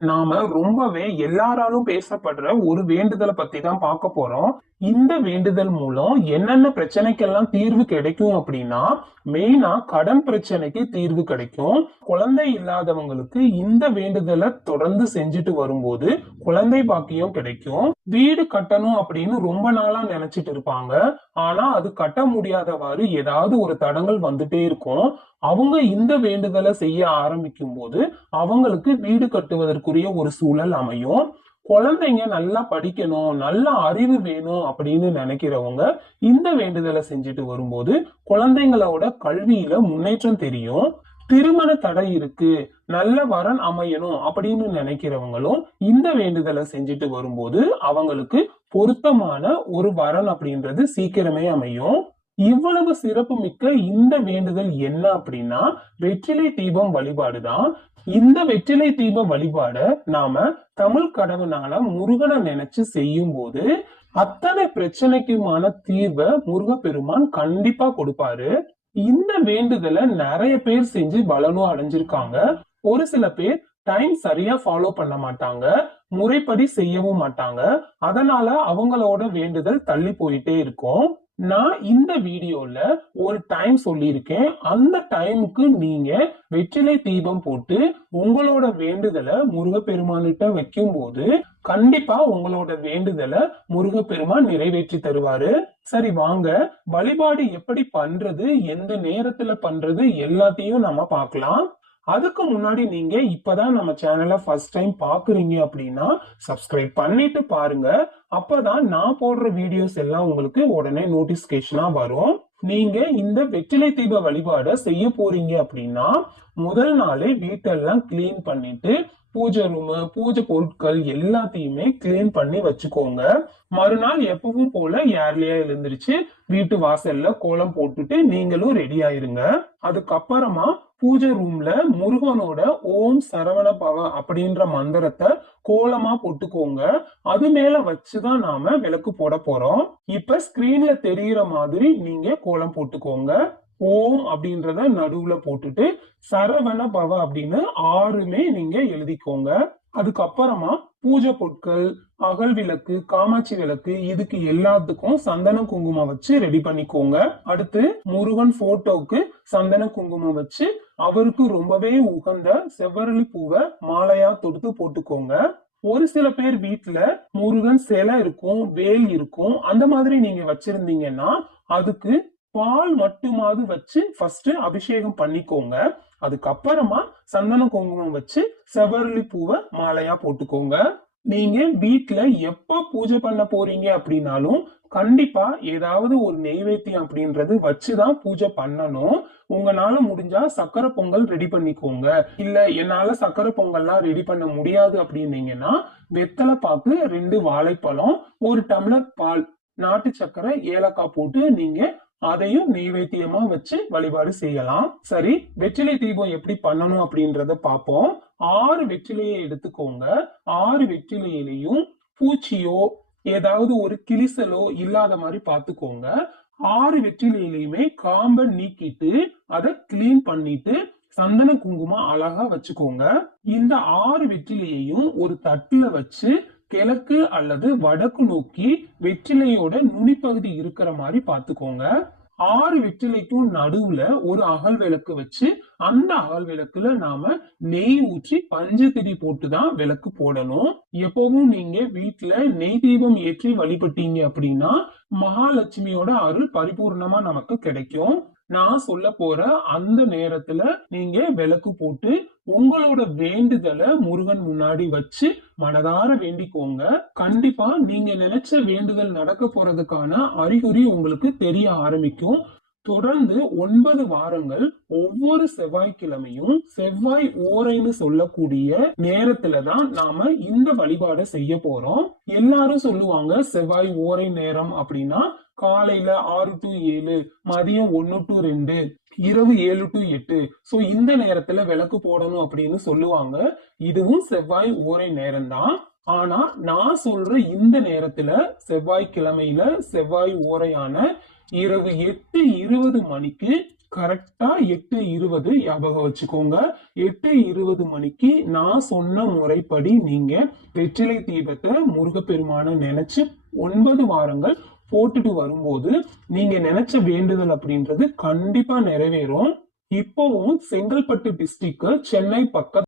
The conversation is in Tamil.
நாம ரொம்பவே எல்லாராலும் பேசப்படுற ஒரு வேண்டுதலை பத்தி தான் பார்க்க போறோம். இந்த வேண்டுதல் மூலம் என்னென்ன பிரச்சனைக்கெல்லாம் தீர்வு கிடைக்கும் அப்படின்னா, மெயினா கடன் பிரச்சனைக்கு தீர்வு கிடைக்கும். குழந்தை இல்லாதவங்களுக்கு இந்த வேண்டுதலை தொடர்ந்து செஞ்சுட்டு வரும்போது குழந்தை பாக்கியம் கிடைக்கும். வீடு கட்டணும் அப்படின்னு ரொம்ப நாளா நினைச்சிட்டு இருப்பாங்க. ஆனா அது கட்ட முடியாதவாறு ஏதாவது ஒரு தடங்கள் வந்துட்டே இருக்கும். அவங்க இந்த வேண்டுதலை செய்ய ஆரம்பிக்கும் போது அவங்களுக்கு வீடு கட்டுவதற்குரிய ஒரு சூழல் அமையும். குழந்தைங்க நல்லா படிக்கணும், நல்ல அறிவு வேணும் அப்படின்னு நினைக்கிறவங்க இந்த வேண்டுதலை செஞ்சுட்டு வரும்போது குழந்தைங்களோட கல்வியில முன்னேற்றம் தெரியும். திருமண தடை இருக்கு, நல்ல வரன் அமையணும் அப்படின்னு நினைக்கிறவங்களும் இந்த வேண்டுதலை செஞ்சுட்டு வரும்போது அவங்களுக்கு பொருத்தமான ஒரு வரன் அப்படின்றது சீக்கிரமே அமையும். இவ்வளவு சிறப்பு மிக்க இந்த வேண்டுதல் என்ன அப்படின்னா வெற்றிலை தீபம் வழிபாடுதான். இந்த வெற்றிலை தீப வழிபாட நாம தமிழ் கடவுளான முருகனை நினைச்சு செய்யும் போது அத்தனை பிரச்சனைக்குமான தீர்வை முருகப்பெருமான் கண்டிப்பா கொடுப்பாரு. இந்த வேண்டுதலை நிறைய பேர் செஞ்சு பலனும் அடைஞ்சிருக்காங்க. ஒரு சில பேர் டைம் சரியா ஃபாலோ பண்ண மாட்டாங்க, முறைப்படி செய்யவும் மாட்டாங்க. அதனால அவங்களோட வேண்டுதல் தள்ளி போயிட்டே இருக்கும். நான் இந்த வீடியோல ஒரு டைம் சொல்லியிருக்கேன். அந்த டைமுக்கு நீங்க வெற்றிலை தீபம் போட்டு உங்களோட வேண்டுதலை முருகப்பெருமானிட்ட வைக்கும் போது கண்டிப்பா உங்களோட வேண்டுதலை முருகப்பெருமான் நிறைவேற்றி தருவாரு. சரி வாங்க, வழிபாடு எப்படி பண்றது, எந்த நேரத்துல பண்றது எல்லாத்தையும் நம்ம பார்க்கலாம். அதுக்கு முன்னாடி நீங்க இப்பதான் நம்ம சேனலை ஃபர்ஸ்ட் டைம் பாக்குறீங்க அப்படின்னா சப்ஸ்கிரைப் பண்ணிட்டு பாருங்க. அப்பதான் நான் போடுற வீடியோஸ் எல்லாம் உங்களுக்கு உடனே நோட்டிபிகேஷனா வரும். நீங்க இந்த வெற்றிலை தீப வழிபாட செய்ய போறீங்க அப்படின்னா முதல் நாளே வீட்டெல்லாம் கிளீன் பண்ணிட்டு பூஜை ரூம், பூஜை பொருட்கள் எல்லாத்தையுமே கிளீன் பண்ணி வச்சுக்கோங்க. மறுநாள் எப்பவும் போல ஏர்லியா எழுந்திருச்சு வீட்டு வாசல்ல கோலம் போட்டுட்டு நீங்களும் ரெடி ஆயிருங்க. அதுக்கப்புறமா பூஜை ரூம்ல முருகனோட ஓம் சரவண பவ அப்படின்ற மந்திரத்தை கோலமா போட்டுக்கோங்க. அது மேல வச்சுதான் நாம விளக்கு போட போறோம். இப்ப ஸ்கிரீன்ல தெரியுற மாதிரி நீங்க கோலம் போட்டுக்கோங்க. ஓம் அப்படின்றத நடுவுல போட்டுட்டு சரவண பவ அப்படின்னு ஆறுமே நீங்க எழுதிக்கோங்க. அதுக்கப்புறமா பூஜை பொருட்கள், அகல் விளக்கு, காமாட்சி விளக்கு இதுக்கு எல்லாத்துக்கும் சந்தன குங்குமம் வச்சு ரெடி பண்ணிக்கோங்க. அடுத்து முருகன் போட்டோவுக்கு சந்தன குங்குமம் வச்சு அவருக்கு ரொம்பவே உகந்த செவ்வரளி பூவை மாலையா தொடுத்து போட்டுக்கோங்க. ஒரு சில பேர் வீட்டுல முருகன் சிலை இருக்கும், வேல் இருக்கும், அந்த மாதிரி நீங்க வச்சிருந்தீங்கன்னா அதுக்கு பால் மட்டுமாவது வச்சு ஃபர்ஸ்ட் அபிஷேகம் பண்ணிக்கோங்க. அதுக்கப்புறமா சந்தன குங்குமம் வச்சு செவ்வரளி பூவை மாலையா போட்டுக்கோங்க. நீங்க வீட்டுல எப்ப பூஜை பண்ண போறீங்க அப்படின்னாலும் கண்டிப்பா ஏதாவது ஒரு நெய்வேத்தியம் அப்படின்றது வச்சுதான் பூஜை பண்ணணும். உங்களால முடிஞ்சா சக்கரை பொங்கல் ரெடி பண்ணிக்கோங்க. இல்ல என்னால சக்கரை பொங்கல்லாம் ரெடி பண்ண முடியாது அப்படின்னீங்கன்னா வெத்தலை பாக்கு, 2 வாழைப்பழம், 1 டம்ளர் பால், நாட்டு சக்கரை, ஏலக்காய் போட்டு நீங்க அதையும் நெய்வேத்தியமா வச்சு வழிபாடு செய்யலாம். சரி, வெற்றிலை தீபம் எப்படி பண்ணணும் அப்படின்றத பார்ப்போம். 6 வெற்றிலையை எடுத்துக்கோங்க. 6 வெற்றிலையிலையும் பூச்சியோ ஏதாவது ஒரு கிளிசலோ இல்லாத மாதிரி பார்த்துக்கோங்க. 6 வெற்றிலையிலையுமே காம்பை நீக்கிட்டு அதை கிளீன் பண்ணிட்டு சந்தன குங்குமம் அழகா வச்சுக்கோங்க. இந்த 6 வெற்றிலையையும் ஒரு தட்டுல வச்சு கிழக்கு அல்லது வடக்கு நோக்கி வெற்றிலையோட நுனிப்பகுதி இருக்கிற மாதிரி பாத்துக்கோங்க. 6 வெற்றிலைக்கும் நடுவுல ஒரு அகல் விளக்கு வச்சு அந்த அகல் விளக்குல நாம நெய் ஊற்றி பஞ்சதிரி போட்டுதான் விளக்கு போடணும். எப்பவும் நீங்க வீட்டுல நெய் தீபம் ஏற்றி வழிபட்டீங்க அப்படின்னா மகாலட்சுமியோட அருள் பரிபூர்ணமா நமக்கு கிடைக்கும். நான் சொல்ல போற அந்த நேரத்துல நீங்க விளக்கு போட்டு உங்களோட வேண்டுதலை முருகன் முன்னாடி வச்சு மனதார வேண்டிக்கோங்க. கண்டிப்பா நீங்க நினைச்ச வேண்டுதல் நடக்க போறதுக்கான அறிகுறி உங்களுக்கு தெரிய ஆரம்பிக்கும். தொடர்ந்து 9 வாரங்கள் ஒவ்வொரு செவ்வாய்க்கிழமையும் செவ்வாய் ஓரைன்னு சொல்லக்கூடிய நேரத்துலதான் நாம இந்த வழிபாடை செய்ய போறோம். எல்லாரும் சொல்லுவாங்க செவ்வாய் ஓரை நேரம் அப்படின்னா காலையில 6 to 7, மதியம் 1 to 2, இரவு 7 to 8. சோ இந்த நேரத்துல விளக்கு போடணும் அப்படின்னு சொல்லுவாங்க. இதுவும் செவ்வாய் ஓரை நேரம் தான். ஆனா நான் சொல்ற இந்த நேரத்துல செவ்வாய்க்கிழமையில செவ்வாய் ஓரையான இரவு 8:20 மணிக்கு கரெக்டா 8:20 ஞாபகம் வச்சுக்கோங்க. 8:20 மணிக்கு நான் சொன்ன முறைப்படி நீங்க வெற்றிலை தீபத்தை முருகப்பெருமான நினைச்சு 9 வாரங்கள் போட்டுட்டு வரும்போது நீங்க நினைச்ச வேண்டுதல் அப்படின்றது கண்டிப்பா நிறைவேறும். இப்பவும் செங்கல்பட்டு டிஸ்ட்ரிக்ட் சென்னை பக்கத்துல